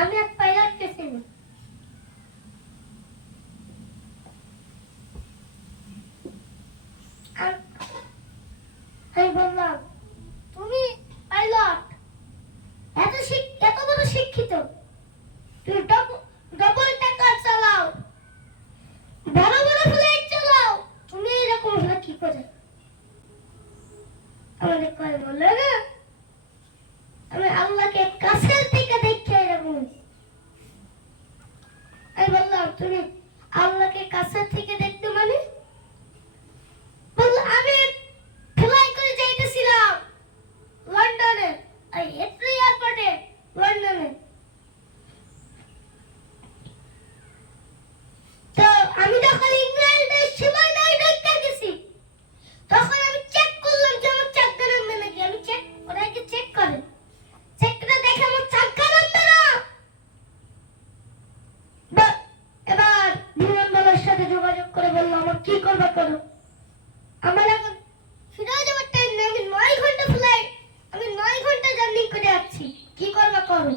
আমি এক পাইলটকে চিনি। আমি বললাম, তুমি পাইলট, এত বড় শিক্ষিত, তুমি ডবল টাকার চালাও, বড় বড় ফ্লাইট চালাও, তুমি এরকম হলে কি করে? আমাদের কয় বললো না, আমি আল্লাহকে কাছের থেকে দেখে এরকম। আমি বললাম, তুমি আল্লাহকে কাছের থেকে দেখতে মানে? বললো, আমি ফ্লাই করে যাইতেছিলাম লন্ডনে, হিথ্রো এয়ারপোর্টে, লন্ডনে। তো আমি যখন ইংল্যান্ডের সীমানায় ঢুকে গেছি, তখন আমি চেক করলাম যে আমার চাকা নামবে নাকি। আমি চেক, ওরা কি চেক করে, চেকটা দেখে আমার চাকা নামবে না। এবার বিমানবন্দরের সাথে যোগাযোগ করে বললো, আমার কি করবা করো, আমার এখন ফিরে যাওয়ার টাইম নেই, আমি 9 ঘন্টা ফ্লাইট, আমি 9 ঘন্টা জার্নি করে যাচ্ছি, কি করবা করো।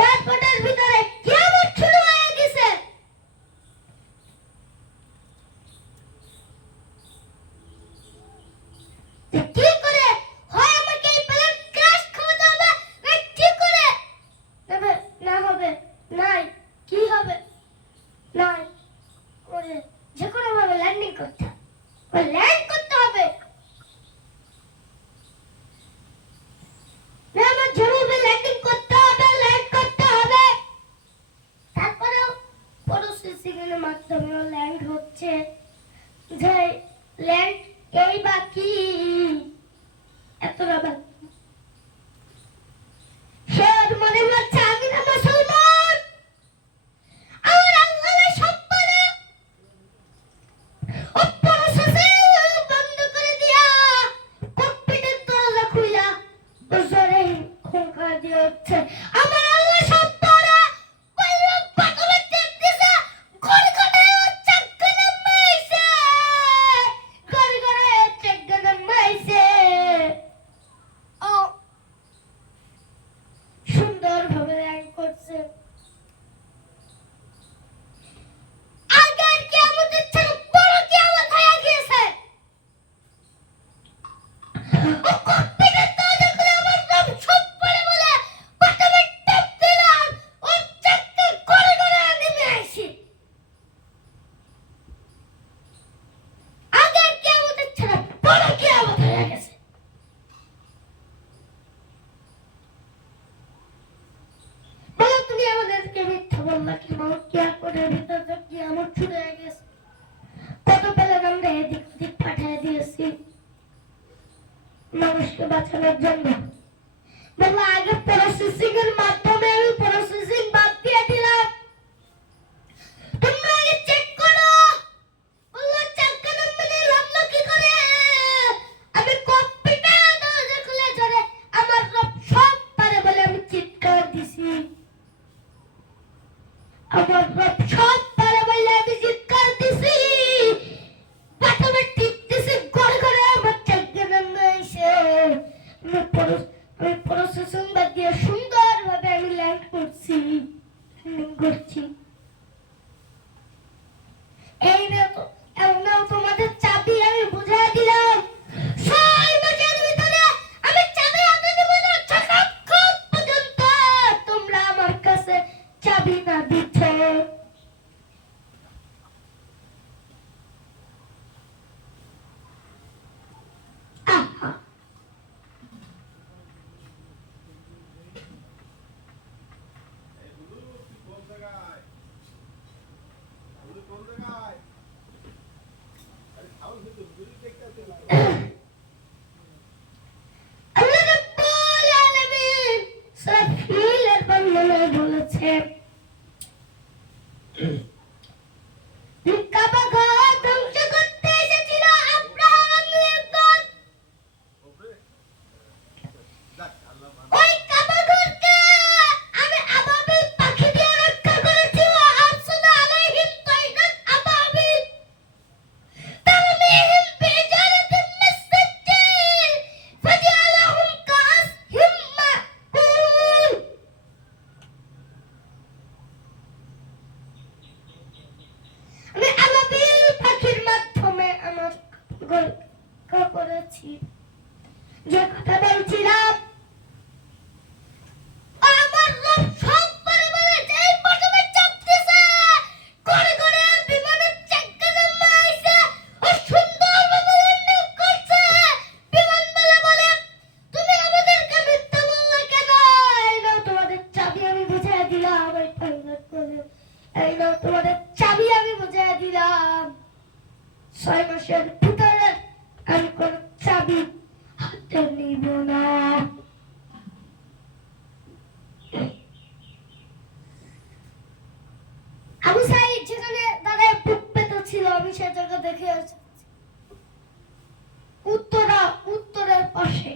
এয়ারপোর্টের ভিতরে কিয়ামত শুরু হয়ে গেছে। কি করে হয়, আমাকে এই প্লেন ক্র্যাশ খাওয়াতে হবে, না কি করে তবে না হবে, নাই কি হবে, নাই ওরে যে কোনো ভাবে ল্যান্ডিং করতে হবে, ল্যান্ড করতে হবে, না আমার যেভাবে ল্যান্ডিং করতে হবে, ল্যান্ড করতে হবে। তারপরেও প্রসেসিং এর মাধ্যমে ল্যান্ড হচ্ছে, যে ল্যান্ড এই বাকি এতটা বাকি। সে মনে হচ্ছে আমি না মুসলমান, আমার আল্লাহর সব বলে ও প্রসেসিং বন্ধ করে দিয়া ককপিটের দরজা খুইলা জোরে হুঙ্কার দিয়ে হচ্ছে, আমার আল্লাহ সব বলে কইরা পাগলে দেখতেছে, গড়গড়ে চাক্কা নামাইছে, গড়গড়ে চাক্কা নামাইছে। ও সুন্দরভাবে ল্যান্ড করছে। আগের কিয়ামতের চেয়ে বড় কিয়ামত হয়ে গেছে। ও ককপিটের দরজা খুলে আমার রব সব বলে বলে প্রথমে টপ দিলাম, ও চাক্কা গড়গড়ে নেমে আইছে। আগের কিয়ামতের চেয়ে বড় কিয়ামত হয়ে গেছে। বলো, তুমি আমাদেরকে মিথ্যা বললা কি? মাউথ এয়ারপোর্টের ভিতরে কি আমার শুরু হয়ে গেছে, কত প্লেন আমরা এদিক ওদিক পাঠিয়ে দিয়েছি মানুষকে বাঁচানোর জন্য। বললো, আগে প্রসেসিং এর মাধ্যমে আমি প্রসেসিং বাদ দিয়ে দিলাম, তোমরা আগে চেক করো। বললো, চাক্কা নামবে না, নামলো কি করে? আমি ককপিটের দরজা খুলে জোরে আমার রব সব পারে বলে আমি চিৎকার দিছি, আমার রব সব পারে বলে আমি চিৎকার দিছি, প্রথমে টিপতেছি গড়গড়ে আমার চাক্কা নামাইছে। আমি প্রসেসিং বাদ দিয়ে সুন্দরভাবে আমি ল্যান্ড করছি, ল্যান্ডিং করছি। এই নাও তোমাদের চাবি, আমি বুঝিয়ে দিলাম। 6 মাসের ভিতরে আমি চাবি হাতে দেব না, যতক্ষণ পর্যন্ত তোমরা আমার কাছে চাবি না দিচ্ছ। আহা, আল্লাহ রাব্বুল আলামিন সূরা ফিলের বর্ণনায় বলেছে, কাবা ঘর ধ্বংস করতে এসেছিল আব্রাহাম লিঙ্কন। ওই কাবা ঘরকে আমি আবাবিল পাখি দিয়ে রক্ষা করেছি, আরসালা আলাইহিম তাইরান আবাবিল। তারা এই নাও তোমাদের চাবি আমি বুঝিয়ে দিলাম। 6 মাসের ভিতরে আমি কোন চাবি হাতে নিব না। আবু সাইদ যেখানে দাঁড়ায় বুক পেতে ছিল আমি সে জায়গা দেখে আসছি। উত্তরের পাশে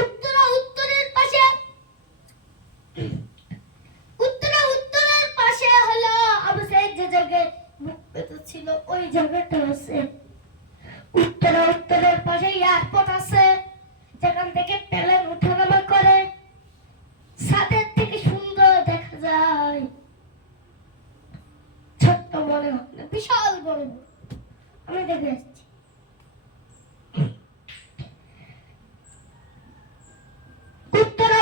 উত্তরের পাশে হলো আবু সাইদ যে জায়গায় বুক পেতে ছিল ওই জায়গাটা আছে। উত্তরের পাশে এয়ারপোর্ট আছে যেখান থেকে প্লেন ওঠানামা করে, ছাদের থেকে সুন্দর দেখা যায়। ছোট্ট মনে হয় না, বিশাল বড় বড় আমি দেখে আসছি। উত্তরে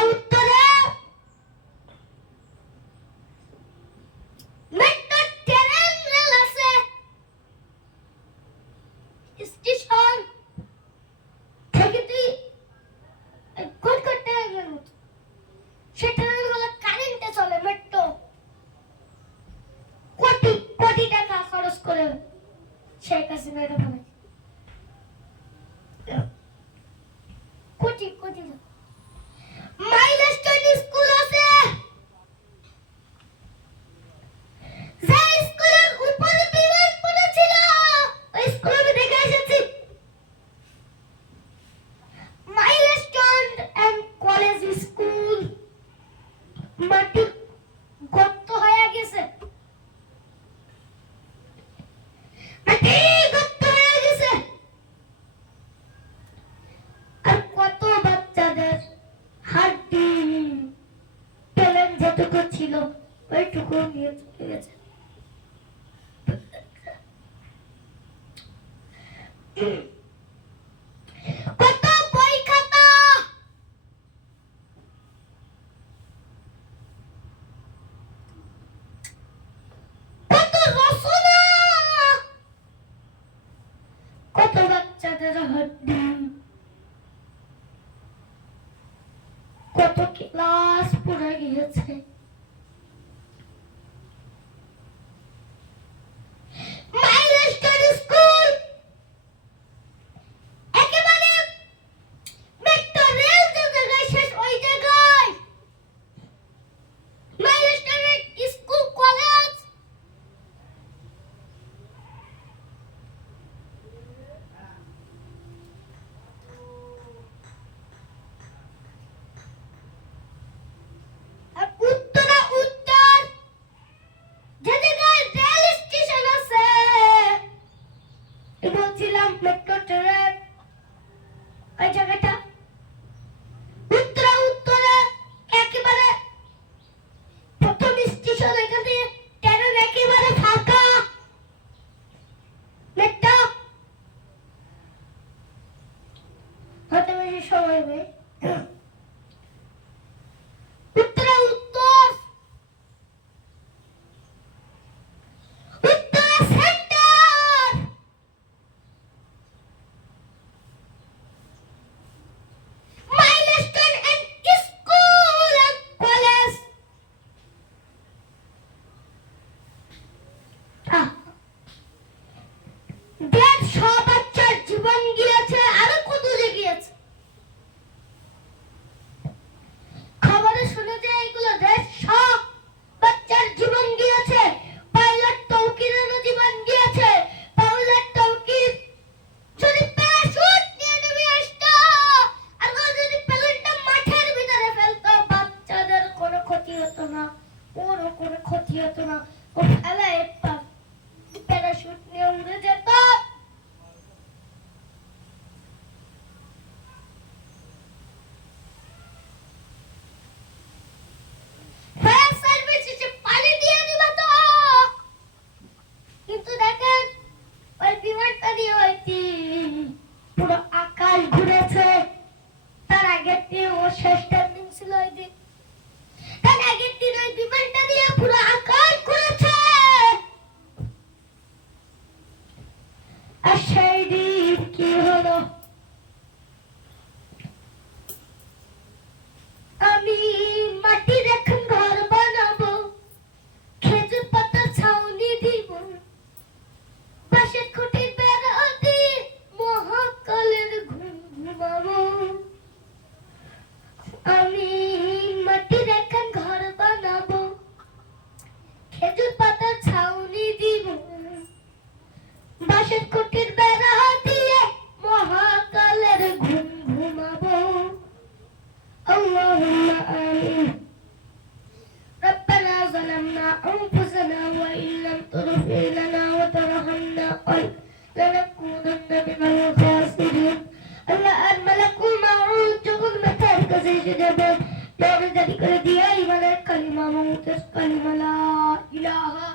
মেট্রো ট্রেন রেল আছে, স্টেশন থেকে তুই কোন ট্রেনের মতো সে ট্রেনগুলো কারেন্টে চলে। মেট্রো কোটি কোটি টাকা খরচ করে শেখ হাসিনা এটা বানাইছে। কোটি কোটি মাইলস্টোন স্কুল আছে, যে স্কুলের উপরে বিমান পড়েছিল ওই স্কুল আমি দেখে এসেছি। মাইলস্টোন এন্ড কলেজ স্কুল মাটি গর্ত হয়ে গেছে, মাটি গর্ত হয়ে গেছে। আর কত বাচ্চাদের হাড্ডি প্লেন যেটুকু ছিল ওইটুকু নিয়ে চলে গেছে। কত বই খাতা, কত রচনা, কত বাচ্চাদের হাড্ডি, কত ক্লাস পড়ে গিয়েছে। মাইলস্টোন স্কুল একেবারে মেট্রো রেল যে জায়গায় শেষ ওই জায়গায় মাইলস্টোনের স্কুল কলেজ। আর উত্তর যে জায়গায় রেল স্টেশন আছে বলছিলাম মেট্রো ট্রেন ওই জায়গাটা। উত্তরে একেবারে প্রথম স্টেশন এখান থেকে ট্রেন একেবারে ফাঁকা। মেট্রো হতে বেশি সময় নেই। উত্তর center milestone and school and college. 150 বাচ্চার জীবন গিয়েছে, আরো কত যে গিয়েছে। খবরে শুনে যে এগুলো 150 বাচ্চার জীবন গিয়েছে। পাইলট তৌকিরেরও জীবন গিয়েছে। পাইলট তৌকির যদি প্যারাশুট নিয়ে নেমে আসতো আর ও যদি প্লেনটা মাঠের ভিতরে ফেলতো বাচ্চাদের কোনো ক্ষতি হতো না, ওর কোনো ক্ষতি হতো না। ও ফেলায় প্যারাশুট নিয়ে উড়ে যেত। ফায়ার সার্ভিস এসে পানি দিয়ে দিবে তো, কিন্তু দেখেন ওই বিমানটা দিয়ে হয়তো পুরো আকাশ ঘুরেছে। তার আগের দিন ওর শেষ টাইমিং ছিল ওই দিন, তার আগের দিন ওই বিমানটা দিয়ে পুরো আকাশ ঘুরেছে। আর সেই দিন কি হলো আমি মাটি রেখে করে দিয়া ইমানের কালিমা মৌতের কালিমা লা ইলাহা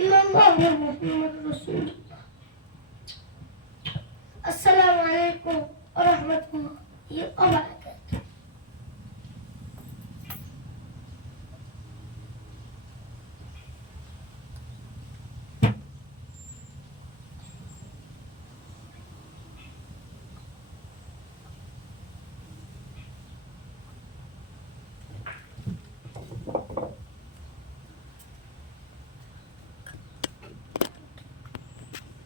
ইল্লাল্লাহু মুহাম্মাদুর রাসূলুল্লাহ। আসসালামু আলাইকুম ওয়া রাহমাতুল্লাহি ওয়া বারাকাতুহু।